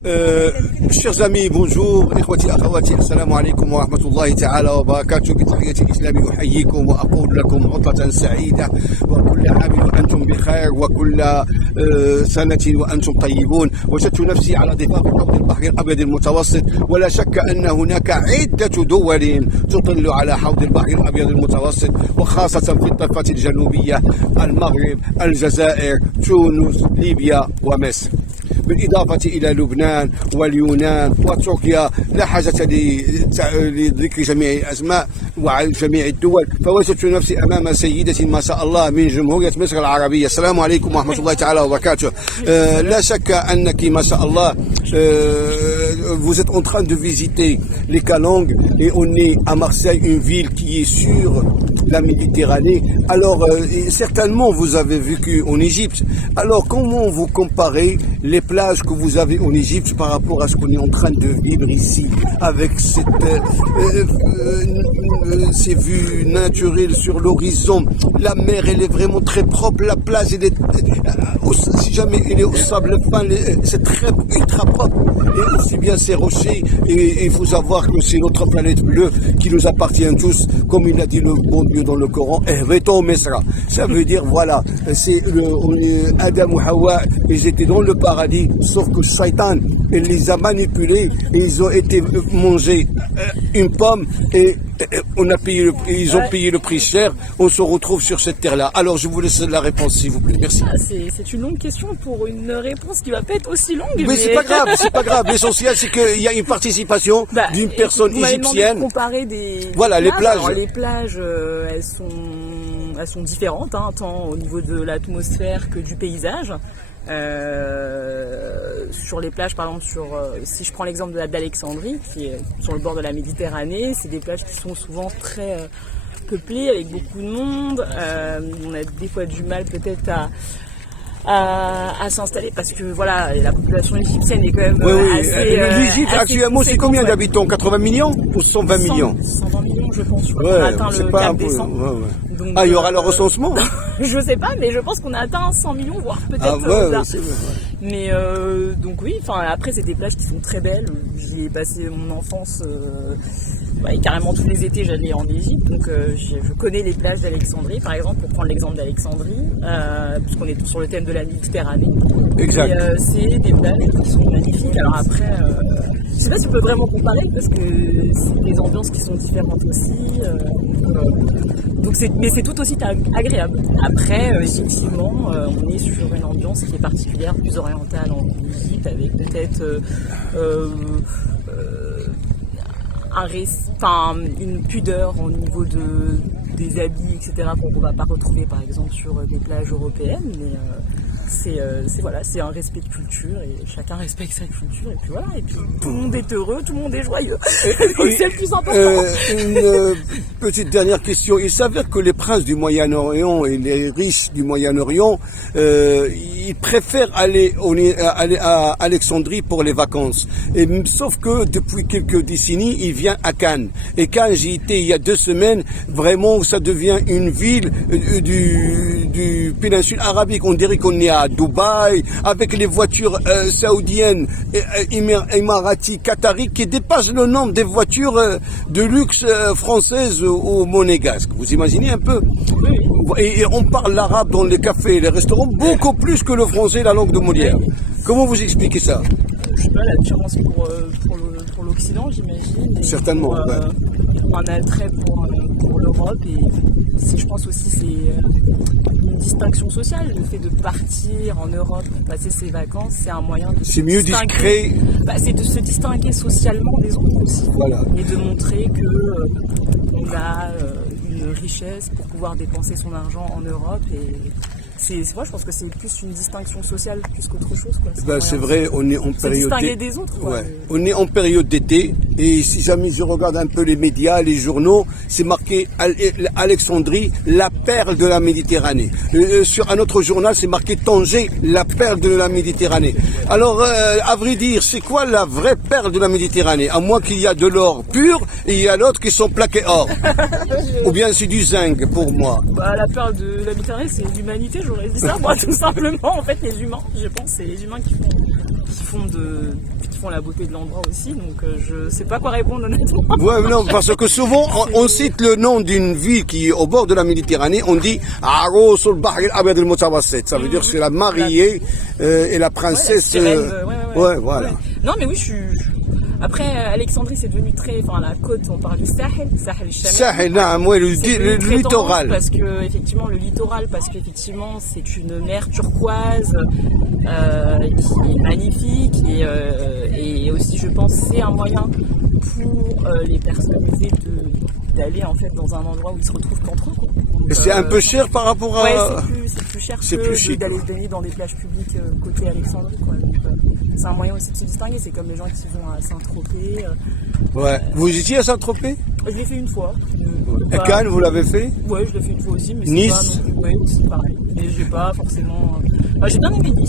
Chers amis, bonjour. إخوتي أخواتي السلام عليكم ورحمة الله تعالى وبركاته. بتحية الإسلام أحييكم وأقول لكم عطلة سعيدة وكل عام وأنتم بخير وكل سنة وأنتم طيبون. وجدت نفسي على ضفاف حوض البحر الأبيض المتوسط، ولا شك أن هناك عدة دول تطل على حوض البحر الأبيض المتوسط، وخاصة في الضفة الجنوبية: المغرب، الجزائر، تونس، ليبيا ومصر، بالإضافة إلى لبنان واليونان وتركيا. لا حاجة لذكر جميع الأسماء وجميع الدول. فوجدت نفسي أمام سيدة ما شاء الله من جمهورية مصر العربية. السلام عليكم ورحمة الله تعالى وبركاته. لا شك أنك ما شاء الله vous êtes en train de visiter les Calanques et on est à Marseille, une ville qui est sur la Méditerranée. Alors certainement vous avez vécu en Égypte. Alors comment vous comparez les plages que vous avez en Égypte par rapport à ce qu'on est en train de vivre ici, avec ces vues naturelles sur l'horizon? La mer, elle est vraiment très propre. La plage, elle est, si jamais elle est au sable fin, c'est très ultra propre. Et aussi bien ces rochers. Et il faut savoir que c'est notre planète bleue qui nous appartient tous, comme il a dit le bon Dieu dans le Coran. Ça veut dire voilà, c'est Adam ou Hawa, ils étaient dans le paradis, sauf que Satan, il les a manipulés et ils ont été manger une pomme et ils ont payé le prix cher. On se retrouve sur cette terre-là. Alors je vous laisse la réponse, s'il vous plaît. Merci. C'est une longue question pour une réponse qui va pas être aussi longue. Mais c'est pas grave, c'est pas grave. L'essentiel, c'est qu'il y a une participation d'une personne égyptienne. Comparer des voilà, les plages. Alors, les plages, elles sont différentes, hein, tant au niveau de l'atmosphère que du paysage. Sur les plages, par exemple, si je prends l'exemple d'Alexandrie, qui est sur le bord de la Méditerranée, c'est des plages qui sont souvent très peuplées, avec beaucoup de monde. On a des fois du mal peut-être à s'installer parce que voilà, la population égyptienne est quand même assez. L'Égypte actuellement, c'est combien d'habitants? 80 millions ou 120 millions? 120 millions, je pense. On a atteint le cap des 100. Donc, il y aura le recensement? Je sais pas, mais je pense qu'on a atteint 100 millions, voire peut-être au-delà. Mais donc oui, enfin après c'est des plages qui sont très belles. J'ai passé mon enfance et carrément tous les étés j'allais en Égypte, donc je connais les plages d'Alexandrie par exemple, pour prendre l'exemple d'Alexandrie, puisqu'on est sur le thème de la Méditerranée. Exact. Et c'est des plages qui sont magnifiques. Alors après, je sais pas si on peut vraiment comparer parce que c'est des ambiances qui sont différentes aussi. Mais c'est tout aussi agréable. Après, effectivement, on est sur une ambiance qui est particulière, plus orientale en Égypte, avec peut-être une pudeur au niveau des habits, etc., qu'on ne va pas retrouver par exemple sur des plages européennes. Mais c'est un respect de culture et chacun respecte sa culture et puis voilà, et puis tout le monde est heureux, tout le monde est joyeux. Donc c'est le plus important. Une petite dernière question. Il s'avère que les princes du Moyen-Orient et les riches du Moyen-Orient, ils préfèrent aller à Alexandrie pour les vacances. Sauf que depuis quelques décennies, ils viennent à Cannes. Et Cannes, j'y étais il y a 2 semaines. Vraiment, ça devient une ville du péninsule arabique. On dirait qu'on est à Dubaï, avec les voitures saoudiennes, émiraties, qataries, qui dépassent le nombre des voitures de luxe françaises ou monégasques. Vous imaginez un peu? Et on parle l'arabe dans les cafés et les restaurants beaucoup plus que le français, la langue de Molière. Comment vous expliquez ça? Je sais pas, la différence pour l'Occident, j'imagine. Certainement. Un attrait pour l'Europe, et je pense aussi c'est une distinction sociale. Le fait de partir en Europe, passer ses vacances, c'est un moyen de c'est mieux discret. C'est de se distinguer socialement des autres aussi. Voilà. Et de montrer qu'on a une richesse pour pouvoir dépenser son argent en Europe. Moi, je pense que c'est plus une distinction sociale plus qu'autre chose, quoi. C'est vrai, on est en période des autres, quoi. On est en période d'été, et si jamais je regarde un peu les médias, les journaux, c'est marqué Alexandrie, la perle de la Méditerranée. Sur un autre journal, c'est marqué Tanger, la perle de la Méditerranée. Alors, à vrai dire, c'est quoi la vraie perle de la Méditerranée? À moins qu'il y a de l'or pur et il y a l'autre qui sont plaqués or. Ou bien c'est du zinc pour moi. La perle de la Méditerranée, c'est l'humanité, j'aurais dit ça, moi, tout simplement. En fait, les humains, je pense, c'est les humains qui font la beauté de l'endroit aussi. Donc je sais pas quoi répondre honnêtement. Ouais, non, parce que souvent on cite le nom d'une ville qui est au bord de la Méditerranée, on dit Aros al-Bahr al-Abyad al-Mutawassit. Ça veut dire que c'est la mariée et la princesse. Ouais, voilà. Non, mais oui, Après, Alexandrie, c'est devenu très. Enfin, la côte, on parle du Sahel al-Shamali. Sahel, le littoral. Parce que, effectivement, le littoral, parce qu'effectivement, c'est une mer turquoise qui est magnifique et aussi, je pense, c'est un moyen pour les personnes aisées d'aller en fait dans un endroit où ils se retrouvent qu'entre eux. Mais c'est un peu cher par rapport à. Ouais, c'est plus cher d'aller se baigner dans des plages publiques côté Alexandrie, quoi. Donc, c'est un moyen aussi de se distinguer. C'est comme les gens qui vont à Saint-Tropez. Ouais. Vous étiez à Saint-Tropez? Je l'ai fait une fois. Et Cannes, vous l'avez fait? Ouais, je l'ai fait une fois aussi. Mais Nice? c'est pas non plus. Ouais, c'est pareil. Mais j'ai pas forcément. J'ai bien aimé Nice.